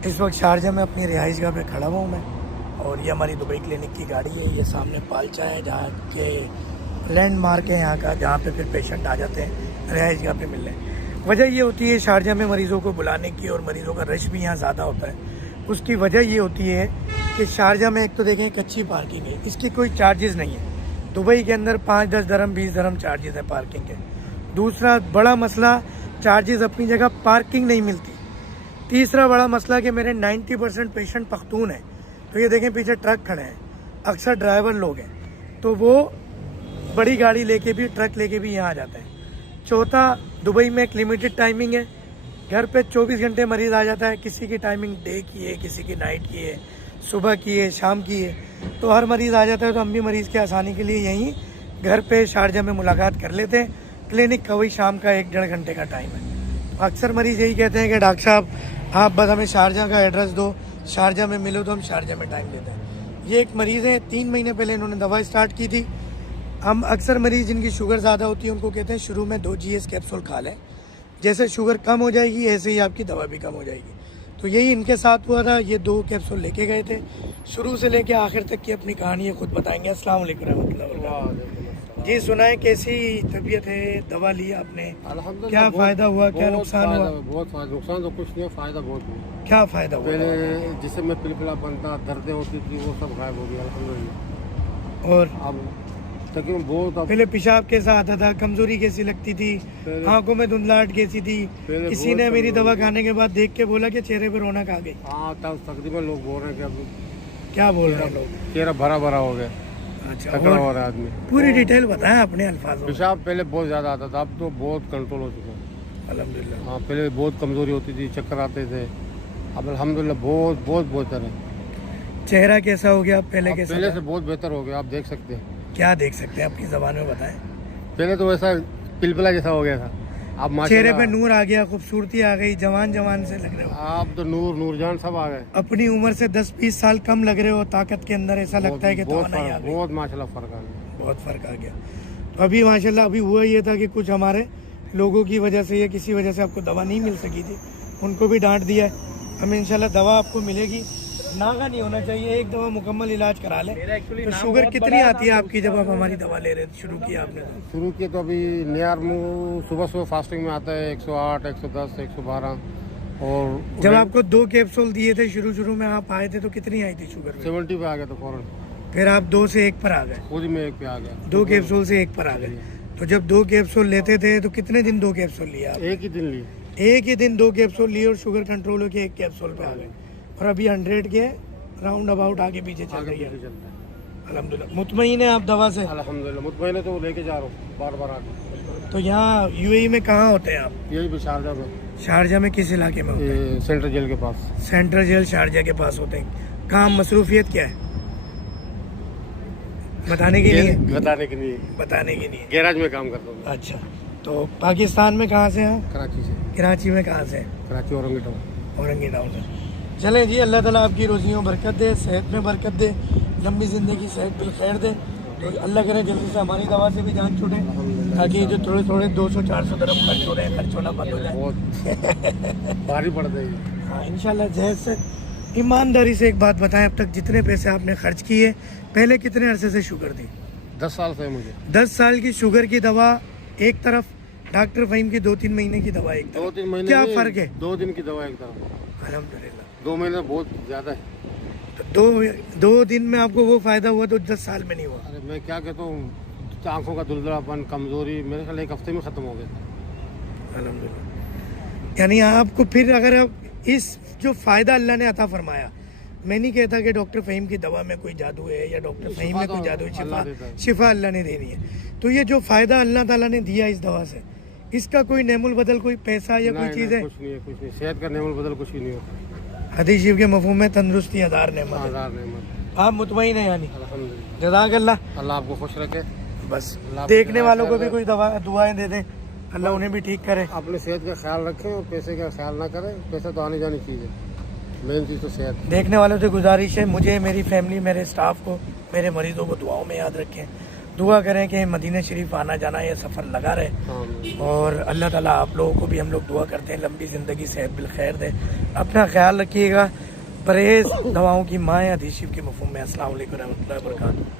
इस वक्त शारजा में अपनी रिहाइश गाह पे खड़ा हुआ हूँ मैं, और ये हमारी दुबई क्लिनिक की गाड़ी है। ये सामने पालचा है जहाँ के लैंडमार्क है यहाँ का, जहाँ पे फिर पेशेंट आ जाते हैं रिहाइश गाह पे मिलने। वजह ये होती है शारजा में मरीज़ों को बुलाने की, और मरीज़ों का रश भी यहाँ ज़्यादा होता है। उसकी वजह ये होती है कि शारजा में एक तो देखें कच्ची पार्किंग है, इसकी कोई चार्जेस नहीं है। दुबई के अंदर 5-10 दरम 20 दरम चार्जेस है पार्किंग के। दूसरा बड़ा मसला, चार्जेस अपनी जगह, पार्किंग नहीं मिलती। तीसरा बड़ा मसला कि मेरे 90% पेशेंट पख्तून हैं, तो ये देखें पीछे ट्रक खड़े हैं, अक्सर ड्राइवर लोग हैं, तो वो बड़ी गाड़ी लेके भी, ट्रक लेके भी यहाँ आ जाते हैं। चौथा, दुबई में एक लिमिटेड टाइमिंग है, घर पे 24 घंटे मरीज़ आ जाता है। किसी की टाइमिंग डे की है, किसी की नाइट की है, सुबह की है, शाम की है, तो हर मरीज़ आ जाता है। तो हम भी मरीज़ की आसानी के लिए यहीं घर पे शारजा में मुलाकात कर लेते हैं। क्लिनिक का वही शाम का 1-1.5 घंटे का टाइम है। अक्सर मरीज़ यही कहते हैं कि डॉक्टर साहब आप बस हमें शारजा का एड्रेस दो, शारजा में मिलो तो हम शारजा में टाइम देते हैं। ये एक मरीज़ है, 3 महीने पहले इन्होंने दवा स्टार्ट की थी। हम अक्सर मरीज़ जिनकी शुगर ज़्यादा होती है उनको कहते हैं शुरू में 2 GS कैप्सूल खा लें, जैसे शुगर कम हो जाएगी ऐसे ही आपकी दवा भी कम हो जाएगी। तो यही इनके साथ हुआ था। ये 2 कैप्सूल लेके गए थे, शुरू से लेके आखिर तक की अपनी कहानी ये खुद बताएंगे। अस्सलाम वालेकुम रहमतुल्लाहि व बरकातहू। जी सुनाए, कैसी तबीयत है? दवा लिया आपने, क्या फ़ायदा हुआ, क्या नुकसान हुआ? बहुत फायदा, नुकसान तो कुछ नहीं है, फ़ायदा बहुत हुआ। क्या फ़ायदा हुआ? पहले जिसमें पिलपिला बनता, दर्दें होती थी, वो सब गायब हो गया अल्हम्दुलिल्लाह। और अब तकरीबन बहुत, पहले पेशाब कैसा आता था, कमजोरी कैसी लगती थी, आंखों में धुंधलाहट कैसी थी? किसी ने मेरी दवा खाने के बाद देख के बोला कि चेहरे पे रौनक आ गई। हाँ, तकरीबन लोग बोल रहे हैं कि अब क्या बोल रहे हैं लोग? चेहरा भरा भरा हो गया। अच्छा, तगड़ा हो रहा है आदमी। पूरी डिटेल बताएं अपने अल्फाजों में। पेशाब पहले बहुत ज़्यादा आता था, अब तो बहुत कंट्रोल हो चुका है अल्हम्दुलिल्लाह। हाँ, पहले बहुत कमज़ोरी होती थी, चक्कर आते थे, अब अल्हम्दुलिल्लाह बहुत बहुत बेहतर है। चेहरा कैसा हो गया पहले? कैसा पहले था? से बहुत बेहतर हो गया, आप देख सकते हैं। क्या देख सकते हैं, आपकी ज़बान में बताएं। पहले तो वैसा पिलपिला जैसा हो गया था, अब चेहरे पे नूर आ गया, खूबसूरती आ गई, जवान जवान से लग रहे हो। आप तो नूरजान सब आ गए। अपनी उम्र से 10-20 साल कम लग रहे हो, ताकत के अंदर ऐसा लगता है कि तवानाई आ गई। बहुत माशाल्लाह फर्क आ गया, बहुत फ़र्क आ गया। तो अभी माशाल्लाह अभी हुआ ये था कि कुछ हमारे लोगों की वजह से या किसी वजह से आपको दवा नहीं मिल सकी थी, उनको भी डांट दिया है। हमें इंशाल्लाह दवा आपको मिलेगी, नागा नहीं होना चाहिए, एक दवा मुकम्मल इलाज करा लें। तो शुगर कितनी आती है आपकी जब आप हमारी दवा ले रहे थे? शुरू किया आपने? शुरू किया तो अभी नियर सुबह सुबह फास्टिंग में आता है 108, 110, 112। और जब आपको 2 कैप्सूल दिए थे शुरू में आप आए थे तो कितनी आई थी शुगर? 70 पे आ गया था फौरन। फिर आप 2 से 1 पर आ गए? खुद में 1 पे आ गया, 2 कैप्सूल से 1 पर आ गए। तो जब 2 कैप्सूल लेते थे तो कितने दिन 2 कैप्सूल लिया? एक ही दिन लिए, एक ही दिन 2 कैप्सूल लिए और शुगर कंट्रोल होकर 1 कैप्सूल पे आ गए। और अभी 100 के राउंड अबाउट आगे पीछे चल रही है अल्हम्दुलिल्लाह। मुतमईन है आप दवा से? अल्हम्दुलिल्लाह मुतमईन है, तो लेके जा रहा हूँ बार बार आके। तो यहाँ UAE में कहाँ होते हैं आप? यही भी शारजा में। शारजा में किस इलाके में होते हैं? सेंट्रल जेल के पास। सेंट्रल जेल शारजा के पास होते हैं। काम मसरूफियत क्या है बताने के लिए? बताने के लिए, बताने के लिए गैराज में काम करता हूँ। अच्छा, तो पाकिस्तान में कहाँ से हैं? कराची से। कराची में कहाँ से? कराची औरंगी टाउन। औरंगी टाउन से। चलें जी, अल्लाह ताला आपकी रोज़ियों में बरकत दे, सेहत में बरकत दे, लंबी ज़िंदगी सेहत बिल खैर दे। तो अल्लाह करे जल्दी से हमारी दवा से भी जान छूटे, ताकि जो थोड़े थोड़े 200-400 दरम खर्च हो रहे हैं, खर्च होना बंद हो जाए। बहुत भारी पड़ जाएगी। हाँ इंशाल्लाह। जैसे ईमानदारी से एक बात बताएं, अब तक जितने पैसे आपने खर्च किए, पहले कितने अरसे से शुगर थी? 10 साल से मुझे। 10 साल की शुगर की दवा एक तरफ, डॉक्टर फ़हीम की 2-3 महीने की दवा एक तरफ। 2-3 महीने क्या फ़र्क है? 2 दिन की दवा एक तरफ। अल्हम्दुलिल्लाह। 2 महीने बहुत ज़्यादा है। तो 2 दिन में आपको वो फ़ायदा हुआ तो 10 साल में नहीं हुआ? अरे मैं क्या कहता हूँ, आँखों का धुंधलापन, कमज़ोरी मेरे ख्याल 1 हफ्ते में ख़त्म हो गया। अल्हम्दुलिल्लाह। यानी आपको फिर अगर आप इस जो फ़ायदा अल्लाह ने अता फरमाया, मैं नहीं कहता कि डॉक्टर फ़हीम की दवा में कोई जादू है या डॉक्टर फ़हीम में कोई जादू है, शिफा अल्लाह ने देनी है। तो ये जो फ़ायदा अल्लाह ताला ने दिया इस दवा से, इसका कोई नेमुल बदल, कोई पैसा या कोई चीज़ है? कुछ नहीं है, कुछ नहीं। सेहत का नेमुल बदल कुछ भी नहीं होता। हदीस शरीफ के मफ़हूम में तंदुरुस्ती हज़ार नेमत। हज़ार नेमत। आप मुतमईन हैं यानी? अल्हम्दुलिल्लाह। जज़ाकल्लाह। अल्लाह आपको खुश रखे। बस अल्लाह देखने आपको वालों को खैर भी कुछ दुआएं दे दें, अल्लाह उन्हें भी ठीक करे। अपनी सेहत का ख्याल रखें और पैसे का ख्याल ना करें। पैसा तो आने जानी चीज़ है, मेन चीज़ तो सेहत है। देखने वालों से गुजारिश है, मुझे, मेरी फैमिली, मेरे स्टाफ को, मेरे मरीजों को दुआओं में याद रखें। दुआ करें कि मदीना शरीफ आना जाना ये सफ़र लगा रहे, हाँ, और अल्लाह ताला आप लोगों को भी हम लोग दुआ करते हैं लंबी ज़िंदगी सेहत बिल खैर दे। अपना ख्याल रखिएगा, परहेज़ दवाओं की माँ है, हदीस शरीफ के मफ़हूम में। अस्सलाम वालेकुम रहमतुल्लाहि व बरकातहू।